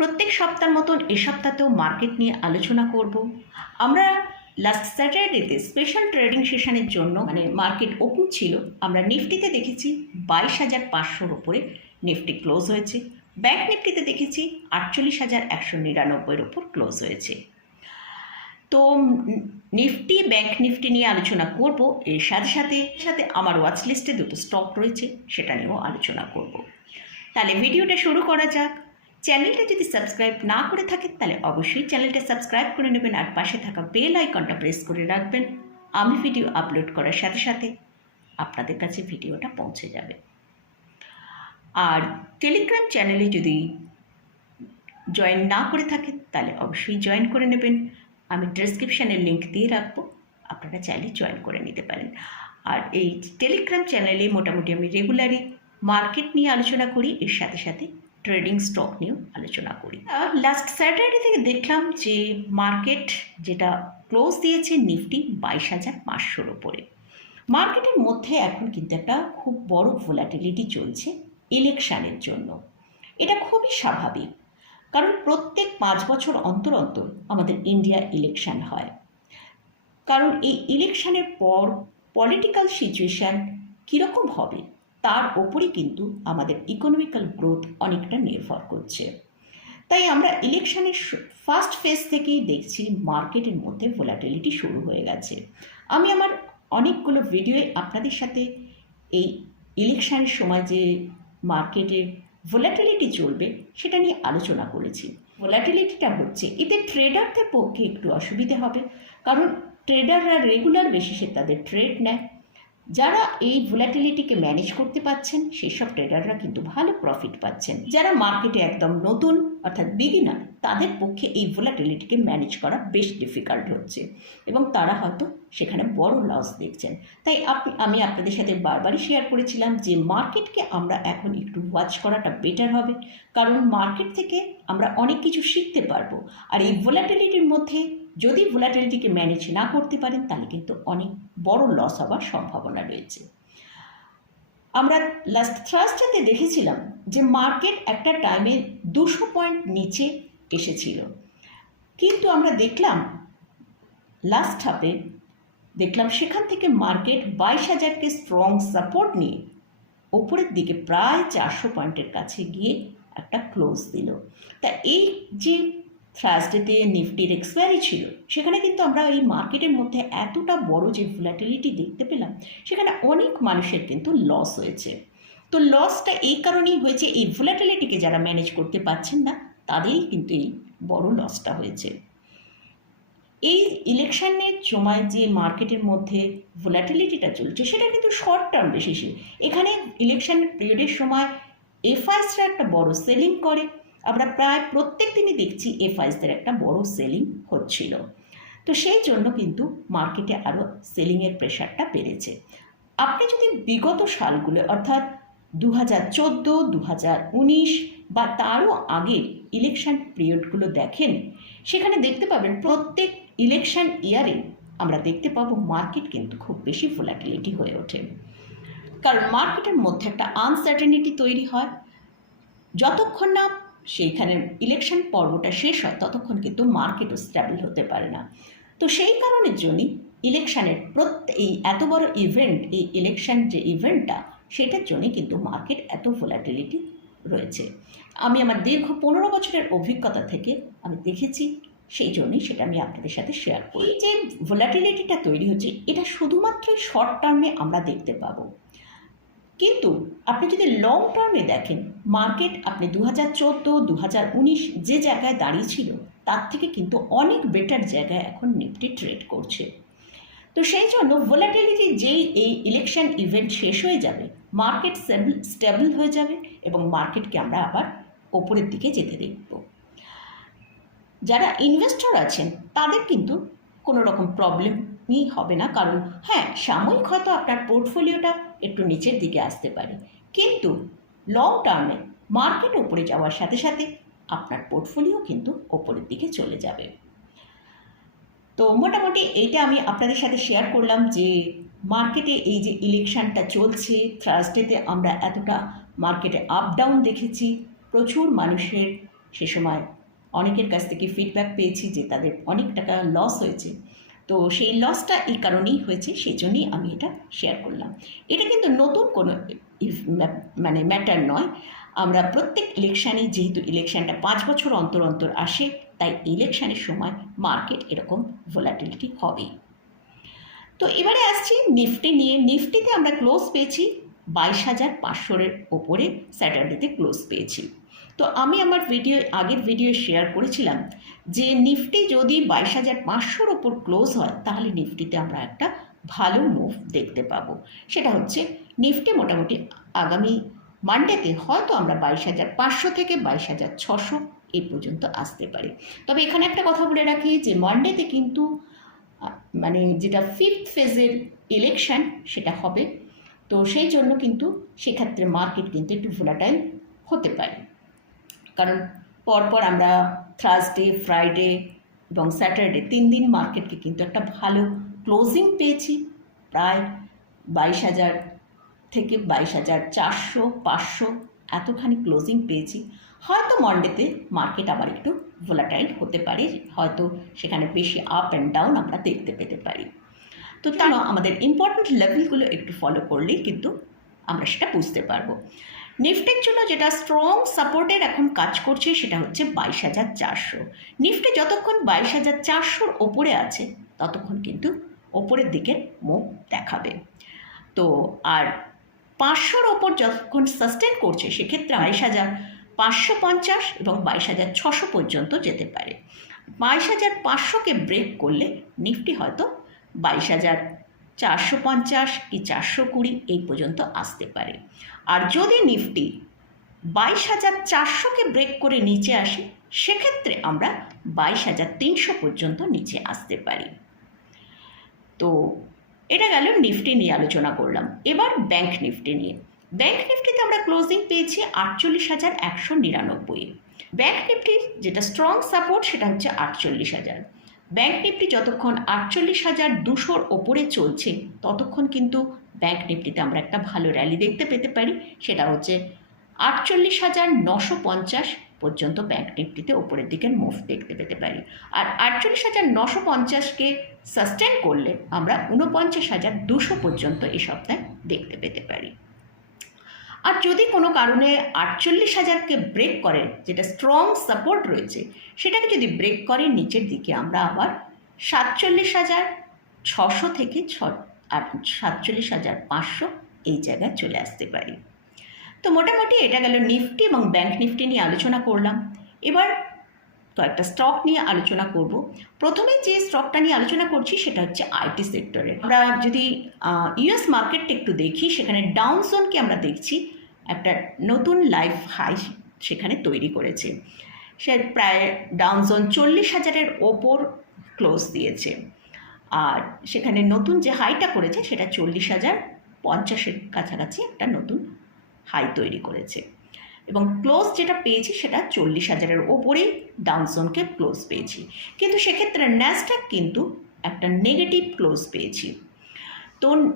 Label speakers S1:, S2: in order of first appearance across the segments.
S1: প্রত্যেক সপ্তাহের মতন এ সপ্তাহতেও মার্কেট নিয়ে আলোচনা করব। আমরা লাস্ট স্যাটারডেতে স্পেশাল ট্রেডিং সেশনের জন্য মানে মার্কেট ওপেন ছিল। আমরা নিফটিতে দেখেছি বাইশ হাজার পাঁচশোর ওপরে নিফটি ক্লোজ হয়েছে। ব্যাংক নিফটিতে দেখেছি আটচল্লিশ হাজার একশো নিরানব্বইয়ের ওপর ক্লোজ হয়েছে। তো নিফটি ব্যাংক নিফটি নিয়ে আলোচনা করব। এর সাথে সাথে সাথে আমার ওয়াচ লিস্টে দুটো স্টক রয়েছে, সেটা নিয়েও আলোচনা করব। তাহলে ভিডিওটা শুরু করা যাক। চ্যানেলটা যদি সাবস্ক্রাইব না করে থাকেন তাহলে অবশ্যই চ্যানেলটা সাবস্ক্রাইব করে নেবেন আর পাশে থাকা বেল আইকনটা প্রেস করে রাখবেন। আমি ভিডিও আপলোড করার সাথে সাথে আপনাদের কাছে ভিডিওটা পৌঁছে যাবে। আর টেলিগ্রাম চ্যানেলে যদি জয়েন না করে থাকেন তাহলে অবশ্যই জয়েন করে নেবেন। আমি ডেসক্রিপশানের লিঙ্ক দিয়ে রাখব, আপনারা চাইলে জয়েন করে নিতে পারেন। আর এই টেলিগ্রাম চ্যানেলে মোটামুটি আমি রেগুলারই মার্কেট নিয়ে আলোচনা করি, এর সাথে সাথে ট্রেডিং স্টক নিয়েও আলোচনা করি। লাস্ট স্যাটারডে থেকে দেখলাম যে মার্কেট যেটা ক্লোজ দিয়েছে নিফটি বাইশ হাজার পাঁচশোর ওপরে। মার্কেটের মধ্যে এখন কিন্তু একটা খুব বড় ভোলাটিলিটি চলছে ইলেকশানের জন্য। এটা খুবই স্বাভাবিক, কারণ প্রত্যেক পাঁচ বছর অন্তর অন্তর আমাদের ইন্ডিয়া ইলেকশান হয়। কারণ এই ইলেকশানের পর পলিটিক্যাল সিচুয়েশান কীরকম হবে? তার ওপরই কিন্তু আমাদের ইকোনমিক্যাল গ্রোথ অনেকটা নির্ভর করছে। তাই আমরা ইলেকশনের ফার্স্ট ফেজ থেকেই দেখছি মার্কেটের মধ্যে ভোলাটিলিটি শুরু হয়ে গেছে। আমি আমার অনেকগুলো ভিডিওয়ে আপনাদের সাথে এই ইলেকশনের সময় যে মার্কেটের ভোলাটিলিটি চলবে সেটা নিয়ে আলোচনা করেছি। ভোলাটিলিটিটা হচ্ছে, এতে ট্রেডারদের পক্ষে একটু অসুবিধে হবে। কারণ ট্রেডাররা রেগুলার বেসিসে তাদের ট্রেড নেয়। যারা এই ভোলাটিলিটিকে ম্যানেজ করতে পাচ্ছেন সেই সব ট্রেডাররা কিন্তু ভালো প্রফিট পাচ্ছেন। যারা মার্কেটে একদম নতুন, অর্থাৎ বিগিনার তাদের পক্ষে এই ভোলাটিলিটিকে ম্যানেজ করা বেশ ডিফিকাল্ট হচ্ছে। এবং তারা হয়তো সেখানে বড় লস দেখছেন। তাই আপনি, আমি আপনাদের সাথে বারবারই শেয়ার করেছিলাম যে মার্কেটকে আমরা এখন একটু ওয়াচ করাটা বেটার হবে। কারণ মার্কেট থেকে আমরা অনেক কিছু শিখতে পারব। আর এই ভোলাটিলিটির মধ্যে যদি ভোলাটিলিটিকে ম্যানেজ না করতে পারেন তাহলে কিন্তু অনেক বড় লস হওয়ার সম্ভাবনা রয়েছে। আমরা লাস্ট থার্সডেতে দেখেছিলাম যে মার্কেট একটা টাইমে দুশো পয়েন্ট নিচে এসেছিল। কিন্তু আমরা দেখলাম লাস্ট হাফে দেখলাম সেখান থেকে মার্কেট বাইশ হাজারকে স্ট্রং সাপোর্ট নিয়ে ওপরের দিকে প্রায় চারশো পয়েন্টের কাছে গিয়ে একটা ক্লোজ দিল। তা এই যে থার্সডেতে নিফটির এক্সপায়ারি ছিল সেখানে কিন্তু আমরা এই মার্কেটের মধ্যে এতটা বড় যে ভোলাটিলিটি দেখতে পেলাম, সেখানে অনেক মানুষের কিন্তু লস হয়েছে। তো লসটা এই কারণেই হয়েছে, এই ভোলাটিলিটিকে যারা ম্যানেজ করতে পারছেন না, তাদেরই কিন্তু এই বড় লসটা হয়েছে। এই ইলেকশনের সময় যে মার্কেটের মধ্যে ভোলাটিলিটিটা চলছে, সেটা কিন্তু শর্ট টার্ম বেসিসে এখানে ইলেকশন পিরিয়ডের সময় এফআইসরা একটা বড় সেলিং করে আমরা প্রায় প্রত্যেক দিনই দেখছি এফআইসদের একটা বড় সেলিং হচ্ছিল। তো সেই জন্য কিন্তু মার্কেটে আরও সেলিংয়ের প্রেশারটা বেড়েছে। আপনি যদি বিগত সালগুলো, অর্থাৎ দু হাজার চোদ্দ দু হাজার উনিশ বা তারও আগের ইলেকশন পিরিয়ডগুলো দেখেন, সেখানে দেখতে পাবেন প্রত্যেক ইলেকশন ইয়ারে আমরা দেখতে পাবো মার্কেট কিন্তু খুব বেশি ভোলাটিলিটি হয়ে ওঠে। কারণ মার্কেটের মধ্যে একটা আনসার্টেনিটি তৈরি হয়। যতক্ষণ না সেইখানে ইলেকশন পর্বটা শেষ হয়, ততক্ষণ কিন্তু মার্কেটও স্ট্যাবল হতে পারে না। তো সেই কারণের জন্যই ইলেকশানের প্রত্যেক, এই এত বড় ইভেন্ট এই ইলেকশন যে ইভেন্টটা সেটার জন্যই কিন্তু মার্কেট এত ভোলাটিলিটি রয়েছে। আমি আমার দীর্ঘ পনেরো বছরের অভিজ্ঞতা থেকে আমি দেখেছি, সেই জন্যই সেটা আমি আপনাদের সাথে শেয়ার করি। যে ভোলাটিলিটিটা তৈরি হচ্ছে, এটা শুধুমাত্রই শর্ট টার্মে আমরা দেখতে পাবো। কিন্তু আপনি যদি লং টার্মে দেখেন মার্কেট আপনি দু হাজার চোদ্দ দু হাজার উনিশ যে জায়গায় দাঁড়িয়েছিল, তার থেকে কিন্তু অনেক বেটার জায়গায় এখন নিফটি ট্রেড করছে। তো সেই জন্য ভোলাটিলিটি যেই এই ইলেকশন ইভেন্ট শেষ হয়ে যাবে মার্কেট স্টেবল হয়ে যাবে এবং মার্কেটকে আমরা আবার ওপরের দিকে যেতে দেখব। যারা ইনভেস্টর আছেন, তাদের কিন্তু কোনো রকম প্রবলেমই হবে না। কারণ হ্যাঁ সাময়িক হয়তো আপনার পোর্টফোলিওটা একটু নিচের দিকে আসতে পারে। কিন্তু লং টার্মে মার্কেট ওপরে যাওয়ার সাথে সাথে আপনার পোর্টফোলিও কিন্তু ওপরের দিকে চলে যাবে। তো মোটামুটি এইটা আমি আপনাদের সাথে শেয়ার করলাম যে মার্কেটে এই যে ইলেকশনটা চলছে থার্সডেতে আমরা এতটা মার্কেটে আপ ডাউন দেখেছি। প্রচুর মানুষের সে সময় অনেকের কাছ থেকে ফিডব্যাক পেয়েছি যে তাদের অনেক টাকা লস হয়েছে। তো সেই লসটা এই কারণেই হয়েছে, সেই জন্যই আমি এটা শেয়ার করলাম। এটা কিন্তু নতুন কোনো মানে ম্যাটার নয়। আমরা প্রত্যেক ইলেকশানে যেহেতু ইলেকশানটা পাঁচ বছর অন্তর অন্তর আসে, তাই ইলেকশানের সময় মার্কেট এরকম ভোলাটিলিটি হবেই। তো এবারে আসছি নিফটি নিয়ে। নিফটিতে আমরা ক্লোজ পেয়েছি, বাইশ হাজার পাঁচশোর ওপরে স্যাটারডেতে ক্লোজ পেয়েছি। তো আমি আমার ভিডিও আগের ভিডিও শেয়ার করেছিলাম যে নিফটি যদি বাইশ হাজার পাঁচশোর ওপর ক্লোজ হয়, তাহলে নিফটিতে আমরা একটা ভালো মুভ দেখতে পাবো। সেটা হচ্ছে নিফটি মোটামুটি আগামী মানডেতে হয়তো আমরা বাইশ হাজার পাঁচশো থেকে বাইশ হাজার ছশো এই পর্যন্ত আসতে পারি। তবে এখানে একটা কথা বলে রাখি যে মানডেতে কিন্তু মানে যেটা ফিফথ ফেজের ইলেকশন সেটা হবে। তো সেই জন্য কিন্তু সেক্ষেত্রে মার্কেট কিন্তু একটু ভোলাটাইল হতে পারে। কারণ পরপর আমরা থার্সডে ফ্রাইডে এবং স্যাটারডে তিন দিন মার্কেটকে কিন্তু একটা ভালো ক্লোজিং পেয়েছি। প্রায় বাইশ হাজার থেকে বাইশ হাজার চারশো পাঁচশো এতখানি ক্লোজিং পেয়েছি। হয়তো মন্ডেতে মার্কেট আবার একটু ভোলাটাইল হতে পারে হয়তো সেখানে বেশি আপ অ্যান্ড ডাউন আমরা দেখতে পেতে পারি। তো তা না, আমাদের ইম্পর্ট্যান্ট লেভেলগুলো একটু ফলো করলেই কিন্তু আমরা সেটা বুঝতে পারব। নিফটির জন্য যেটা স্ট্রং সাপোর্টের এখন কাজ করছে সেটা হচ্ছে বাইশ হাজার চারশো। নিফটি যতক্ষণ বাইশ হাজার চারশোর ওপরে আছে, ততক্ষণ কিন্তু ওপরের দিকে মুখ দেখাবে। তো আর পাঁচশোর ওপর যতক্ষণ সাস্টেন করছে, সেক্ষেত্রে বাইশ হাজার পাঁচশো পঞ্চাশ এবং বাইশ হাজার ছশো পর্যন্ত যেতে পারে। বাইশ হাজার পাঁচশোকে ব্রেক করলে নিফটি হয়তো বাইশ হাজার চারশো পঞ্চাশ কি চারশো কুড়ি এই পর্যন্ত আসতে পারে। আর যদি নিফটি বাইশ হাজার চারশোকে ব্রেক করে নিচে আসে, সেক্ষেত্রে আমরা বাইশ হাজার তিনশো পর্যন্ত নিচে আসতে পারি। তো এটা গেল নিফটি নিয়ে আলোচনা করলাম। এবার ব্যাংক নিফটি নিয়ে। ব্যাংক নিফটিতে আমরা ক্লোজিং পেয়েছি আটচল্লিশ হাজার একশো নিরানব্বই। ব্যাংক নিফটির যেটা স্ট্রং সাপোর্ট সেটা হচ্ছে আটচল্লিশ হাজার। ব্যাংক নিফটি যতক্ষণ আটচল্লিশ হাজার দুশোর ওপরে চলছে, ততক্ষণ কিন্তু ব্যাংক নিফটিতে আমরা একটা ভালো র্যালি দেখতে পেতে পারি। সেটা হচ্ছে আটচল্লিশ হাজার নশো পঞ্চাশ পর্যন্ত ব্যাংক নিফটিতে ওপরের দিকে মুভ দেখতে পেতে পারি। আর আটচল্লিশ হাজার নশো পঞ্চাশকে সাস্টেন করলে আমরা উনপঞ্চাশ হাজার দুশো পর্যন্ত এই সপ্তাহে দেখতে পেতে পারি। আর যদি কোনো কারণে আটচল্লিশ হাজারকে ব্রেক করে, যেটা স্ট্রং সাপোর্ট রয়েছে, সেটাকে যদি ব্রেক করে, নিচের দিকে আমরা আবার সাতচল্লিশ হাজার ছশো থেকে ছ আর সাতচল্লিশ হাজার পাঁচশো এই জায়গায় চলে আসতে পারি। তো মোটামুটি এটা গেল নিফটি এবং ব্যাংক নিফটি নিয়ে আলোচনা করলাম। এবার কয়েকটা স্টক নিয়ে আলোচনা করব। প্রথমে যে স্টকটা নিয়ে আলোচনা করছি সেটা হচ্ছে আইটি সেক্টরে। আমরা যদি ইউএস মার্কেটটা একটু দেখি, সেখানে ডাউন জোনকে আমরা দেখছি। একটা নতুন লাইফ হাই সেখানে তৈরি করেছে। সে প্রায় ডাউন জোন চল্লিশ হাজারের ওপর ক্লোজ দিয়েছে। আর সেখানে নতুন যে হাইটা করেছে, সেটা চল্লিশ হাজার পঞ্চাশের কাছাকাছি একটা নতুন হাই তৈরি করেছে। এবং ক্লোজ যেটা পেয়েছি, সেটা চল্লিশ হাজারের ওপরেই ডাউন জোনকে ক্লোজ পেয়েছি। কিন্তু সেক্ষেত্রে ন্যাসডাক কিন্তু একটা নেগেটিভ ক্লোজ পেয়েছি। তো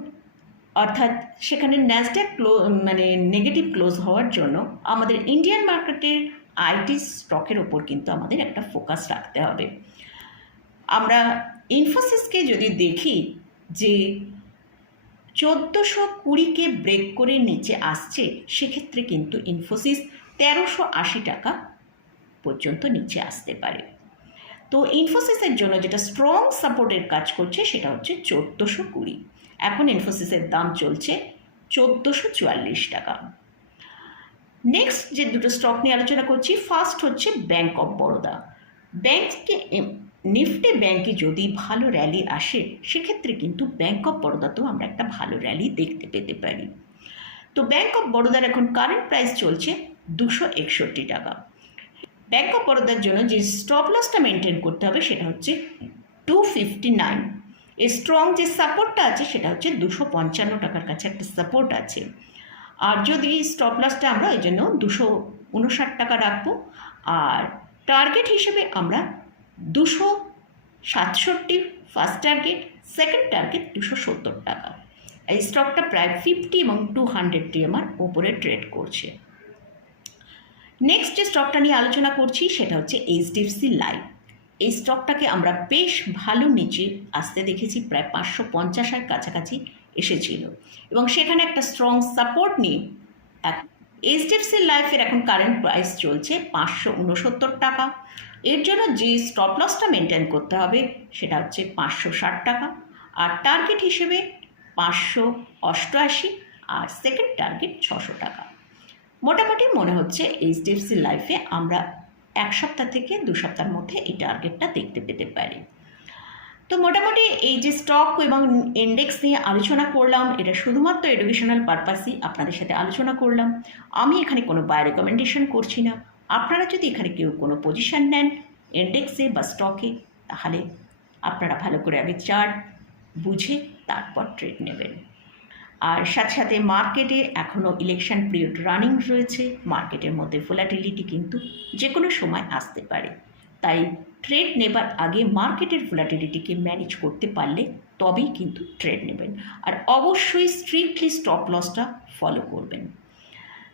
S1: অর্থাৎ সেখানে ন্যাসডাক ক্লো মানে নেগেটিভ ক্লোজ হওয়ার জন্য আমাদের ইন্ডিয়ান মার্কেটের আইটি স্টকের ওপর কিন্তু আমাদের একটা ফোকাস রাখতে হবে। আমরা ইনফোসিসকে যদি দেখি যে চোদ্দোশো কুড়িকে ব্রেক করে নিচে আসছে, সেক্ষেত্রে কিন্তু ইনফোসিস তেরোশো আশি টাকা পর্যন্ত নিচে আসতে পারে। তো ইনফোসিসের জন্য যেটা স্ট্রং সাপোর্টের কাজ করছে, সেটা হচ্ছে চোদ্দোশো কুড়ি। এখন ইনফোসিসের দাম চলছে চোদ্দোশো চুয়াল্লিশ টাকা। নেক্সট যে দুটো স্টক নিয়ে আলোচনা করছি ফার্স্ট হচ্ছে ব্যাংক অফ বরোদা ব্যাংকে নিফটি ব্যাংকে যদি ভালো র্যালি আসে, সেক্ষেত্রে কিন্তু ব্যাংক অফ বরোদাতেও আমরা একটা ভালো র্যালি দেখতে পেতে পারি। তো ব্যাংক অফ বরোদার এখন কারেন্ট প্রাইস চলছে দুশো একষট্টি টাকা। ব্যাংক অফ বরোদার জন্য যে স্টপ লসটা মেনটেন করতে হবে, সেটা হচ্ছে টু ফিফটি নাইন এই স্ট্রং যে সাপোর্টটা আছে, সেটা হচ্ছে দুশো পঞ্চান্ন টাকার কাছে একটা সাপোর্ট আছে। আর যদি স্টপ লসটা আমরা ওই জন্য দুশো উনষাট টাকা রাখব। আর টার্গেট হিসেবে আমরা দুশো সাতষট্টি ফার্স্ট টার্গেট সেকেন্ড টার্গেট দুশো সত্তর টাকা। এই স্টকটা প্রায় ফিফটি এবং টু হান্ড্রেড ডিএমআর ওপরে ট্রেড করছে। নেক্সট যে স্টকটা নিয়ে আলোচনা করছি, সেটা হচ্ছে এইচডিএফসি লাইফ এই স্টকটাকে আমরা বেশ ভালো নিচে আসতে দেখেছি, প্রায় পাঁচশো পঞ্চাশের কাছাকাছি এসেছিল। এবং সেখানে একটা স্ট্রং সাপোর্ট নিয়ে এইচডিএফসি লাইফের এখন কারেন্ট প্রাইস চলছে পাঁচশো উনসত্তর টাকা। এর জন্য যে স্টপ লসটা মেনটেন করতে হবে, সেটা হচ্ছে পাঁচশো ষাট টাকা। আর টার্গেট হিসেবে পাঁচশো অষ্টআশি, আর সেকেন্ড টার্গেট ছশো টাকা। মোটামুটি মনে হচ্ছে এইচডিএফসি লাইফে আমরা এক সপ্তাহ থেকে দু সপ্তাহের মধ্যে এই টার্গেটটা দেখতে পেতে পারি। তো মোটামুটি এই যে স্টক এবং ইন্ডেক্স নিয়ে আলোচনা করলাম, এটা শুধুমাত্র এডুকেশনাল পারপাসই আপনাদের সাথে আলোচনা করলাম। আমি এখানে কোনো বাই রেকমেন্ডেশন করছি না। আপনারা যদি এখানে কেউ কোনো পজিশন নেন ইন্ডেক্সে বা স্টকে তাহলে আপনারা ভালো করে আগে চার্ট বুঝে তারপর ট্রেড নেবেন। আর সাথে সাথে মার্কেটে এখনও ইলেকশন পিরিয়ড রানিং রয়েছে মার্কেটের মধ্যে ভোলাটিলিটি কিন্তু যে কোনো সময় আসতে পারে। তাই ট্রেড নেবার আগে মার্কেটের ভোলাটিলিটিকে ম্যানেজ করতে পারলে তবেই কিন্তু ট্রেড নেবেন। আর অবশ্যই স্ট্রিক্টলি স্টপ লসটা ফলো করবেন।